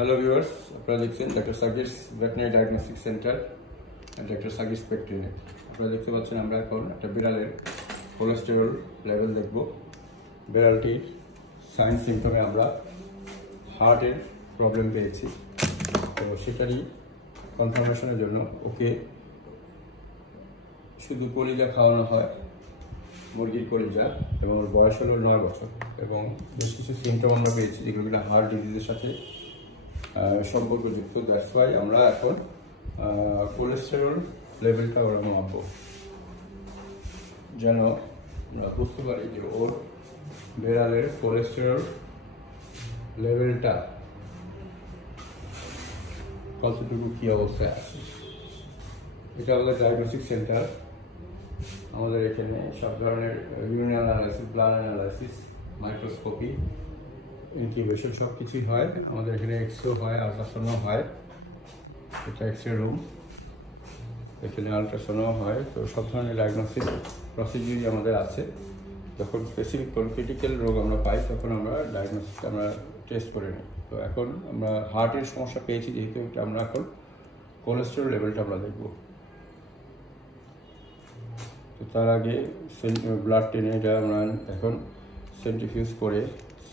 Hello viewers, আপনারা দেখছেন doctor Sakir's veterinary diagnostic centre, doctor Sakir's pet clinic. আপনারা দেখতে পাচ্ছেন আমরা এখন একটা বিড়ালের কোলেস্টেরল লেভেল দেখব। বিড়ালটির সাইন সিমটমে আমরা হার্টের প্রবলেম পেয়েছি, তো সেটারই কনফার্মেশনের জন্য ওকে শুধু কলিজা খাওয়ানো হয়, মুরগির কলিজা, এবং ওর বয়স হলো 9 বছর এবং বেশ কিছু সিমটম আমরা পেয়েছি যেগুলো হার্ট ডিজিজের সাথে সম্পর্কযুক্ত। দ্যাটস ওয়াই আমরা এখন কোলেস্টেরল লেভেলটা ওরা মাপবো, যেন আমরা বুঝতে পারি যে ওর বিড়ালের কোলেস্টেরল লেভেলটা কতটুকু কী অবস্থায় আছে। এটা আমাদের ডায়াগনস্টিক সেন্টার। আমাদের এখানে সব ধরনের urine analysis, blood analysis, microscopy, incubation সব কিছুই হয়। আমাদের এখানে এক্সরে হয়, আলট্রাসাউন্ডও হয়। এটা এক্সরে রুম, এখানে আলট্রাসাউন্ডও হয়। তো সব ধরনের ডায়াগনস্টিক প্রসিডিউরই আমাদের আছে। যখন স্পেসিফিক কোনো ক্রিটিক্যাল রোগ আমরা পাই তখন আমরা ডায়াগনস্টিক আমরা টেস্ট করে নিই। তো এখন আমরা হার্টের সমস্যা পেয়েছি যেহেতু, আমরা এখন কোলেস্টেরল লেভেলটা আমরা দেখব। তো তার আগে ব্লাড টেনে এটা আমরা এখন সেন্ট্রিফিউজ করে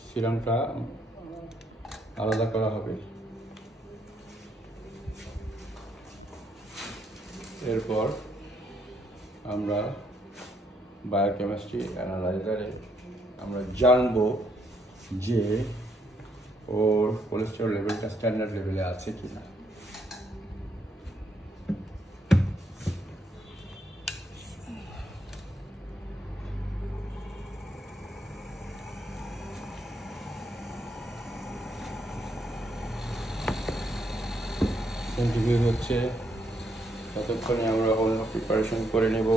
সিরামটা আলাদা করা হবে। এরপর আমরা বায়োকেমিস্ট্রি অ্যানালাইজারে আমরা জানবো যে ওর কোলেস্টেরল লেভেলটা স্ট্যান্ডার্ড লেভেলে আছে কিনা। সেন্ট্রিফিউজ হচ্ছে, ততক্ষণে আমরা অন্য প্রিপারেশন করে নেব।